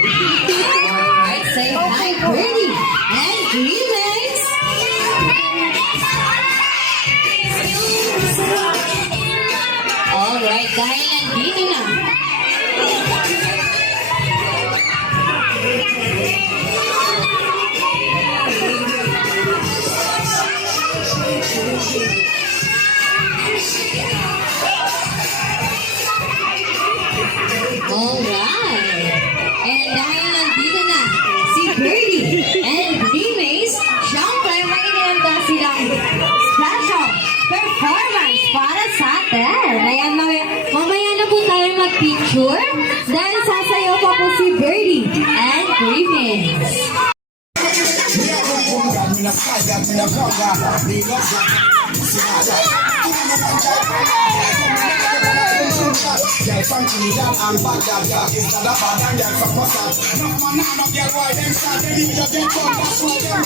Alright, say hi, Birdie and Remix. Alright, dahil nandito na. Alright. And dahil nandito na si Birdie and Remix, syempre may inihanda silang special performance para sa atin. Ayan, mamaya na po tayo mag-picture dahil sasayaw pa po si Birdie and Remix. Girl from Trinidad and Baghdad, is that a bad and girl from Mossad. No man, no girl, why them sad? They need to get fun, that's why them